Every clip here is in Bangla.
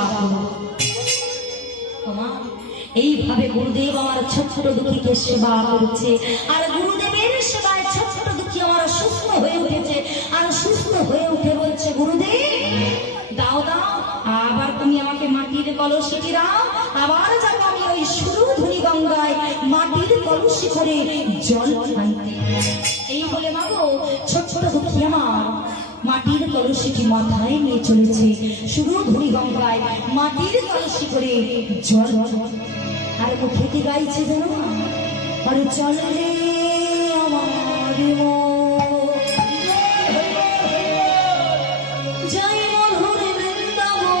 সেবা করো। এইভাবে গুরুদেব আমার ছোট ছোট দুঃখীকে সেবা করছে, আর গুরুদেবের সেবায় ছোট ছোট দুঃখী আমার সুস্থ হয়ে উঠেছে, আর সুস্থ হয়ে উঠে বলছে, গুরুদেব দাও দাও, আবার তুমি আমাকে মাটির কলসিটি দাও, আবার যাবো আমি ওই সুরধুনি গঙ্গায় মাটির কলসি করে জল আনতে। এই বলে মাগো ছোট ছোট দুঃখী আমার মাটির কলসিটি মাথায় নিয়ে চলেছে সুরধুনি গঙ্গায় মাটির কলসি করে জল। আর মুখেতে গাইছে যেন, আরে চলে আমার জয় মধুর বৃন্দাবন,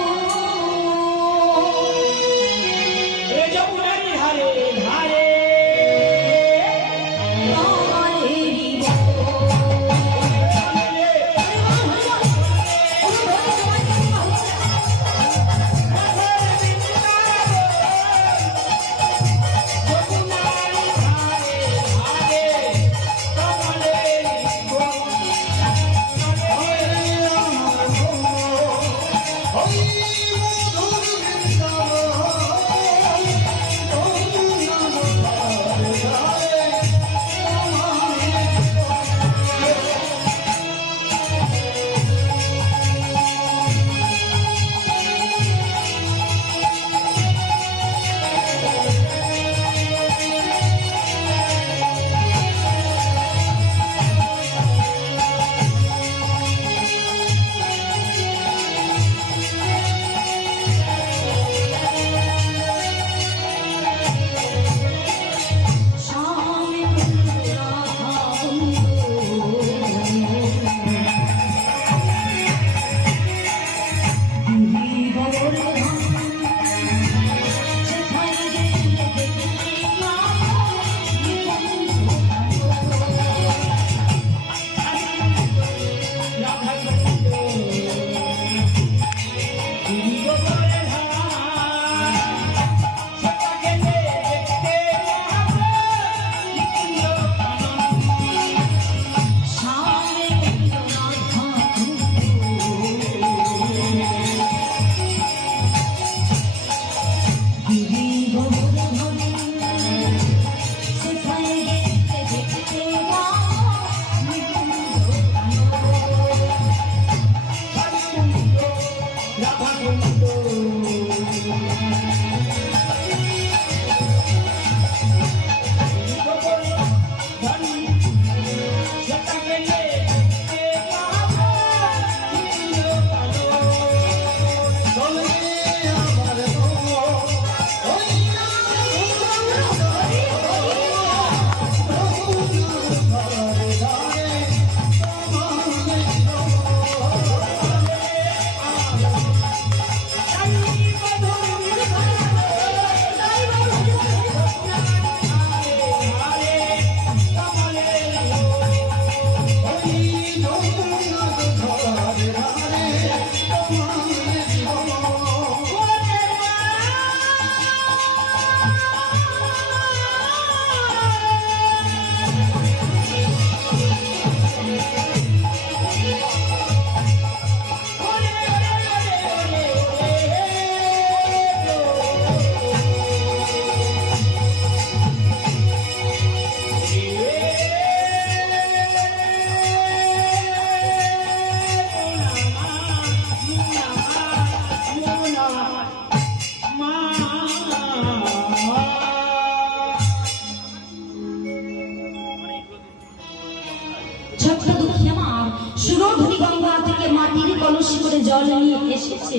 কলসি করে জল নিয়ে এসেছে।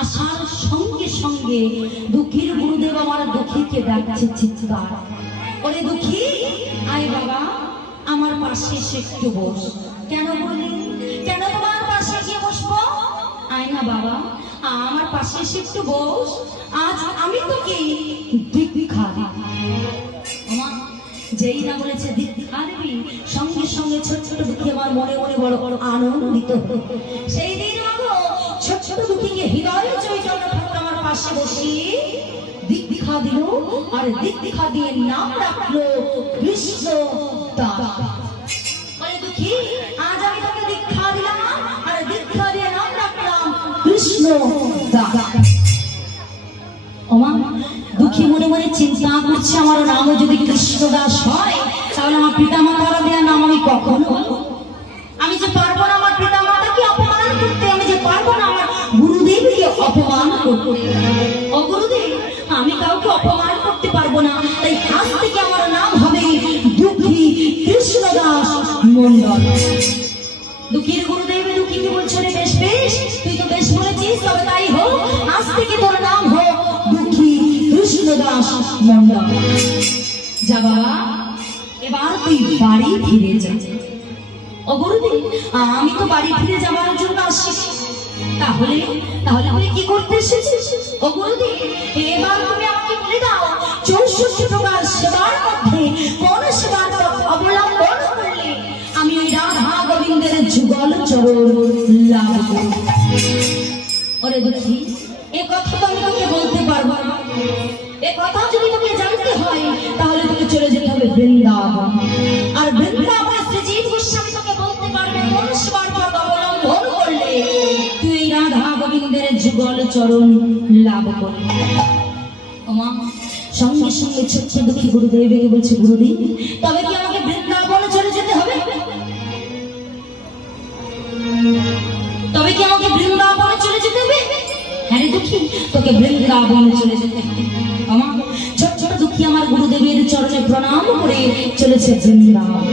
আসার সঙ্গে সঙ্গে দুঃখীর গুরুদেব আমার দুঃখীকে ডাকছে চিৎকার, ওরে দুঃখী আয় বাবা আমার পাশে এসে একটু বস। কেন বলি, কেন তোমার পাশে গিয়ে বসবো? আয় না বাবা আমার পাশে এসে একটু বস, আজ আমি তোকে দীক্ষা দিব। যেই না বলেছে দীক্ষা দিবি, সঙ্গে সঙ্গে ছোট ছোট দুঃখী আমার মনে মনে বড় বড় আনন্দিত। সেই দিন ছোট ছোট দুঃখীকে হৃদয় চৈতন্য ঠাকুর আমার পাশে বসিয়ে দীক্ষা দিল, আর দীক্ষা দিয়ে নাম রাখলো কৃষ্ণ দাস। দুঃখী আজ আমি তোকে দীক্ষা দিলাম, আর দীক্ষা দিয়ে নাম রাখলাম কৃষ্ণ দাস। মনে চিন্তা করছে আমার নামও যদি কৃষ্ণদাস হয় তাহলে আমার পিতা মাতারা দেওয়া নাম আমি কখনো বলবো? আমি যে পারবো না আমার পিতা মাতাকে অপমান করতে, আমি যে পারবো না আমার গুরুদেবকে অপমান করতে। ও গুরুদেব, আমি কাউকে অপমান করতে পারবো না, তাই আজ থেকে আমার নাম হবে দুঃখী কৃষ্ণদাস মন্ডল। দুঃখীর গুরুদেব দুঃখীকে বলছো রে, বেশ বেশ, তুই তো বেশ বলেছিস, তবে তাই হোক, আজ থেকে তোর নাম হোক দুঃখী কৃষ্ণদাস মন্ডল। যা বাবা, এবার তুই বাড়ি ফিরে যা। ও গুরুদেব, আমি তো বাড়ি ফিরে যাওয়ার জন্য আসছি, তাহলে তাহলে তুই কি করতে এসেছিস? ও গুরুদেব, এবার তুমি আমাকে বলে দাও 64 প্রকার সেবার মধ্যে কোন সেবার অবলম্বন করলে আমি ওই রাধা গোবিন্দের যুগল চরণ লাভ করব। ওরে দুঃখী, এ কথা তো আমি তোকে বলতে পারবো না। এ কথা যদি তোকে জানতে হয় তাহলে তোকে চলে যেতে হবে বৃন্দাবন। আর বৃন্দাবনে শ্রীজীব গোস্বামী তোকে বলতে পারবে কোন সেবার পথ অবলম্বন করলে তুই এই রাধা গোবিন্দের যুগল চরণ লাভ করবি। ওমা, সঙ্গে সঙ্গে ছোট্ট দুঃখী গুরুদেবকে বলছে, গুরুদেব, তবে কি আমাকে বৃন্দাবনে চলে যেতে হবে? তবে কি আমাকে বৃন্দাবনে চলে যেতে হবে? হ্যাঁ রে দুঃখী, তোকে বৃন্দাবনে চলে যেতে হবে। আমার ছোট ছোট দুঃখী আমার গুরুদেবের চরণে প্রণাম করে চলেছে বৃন্দাবন।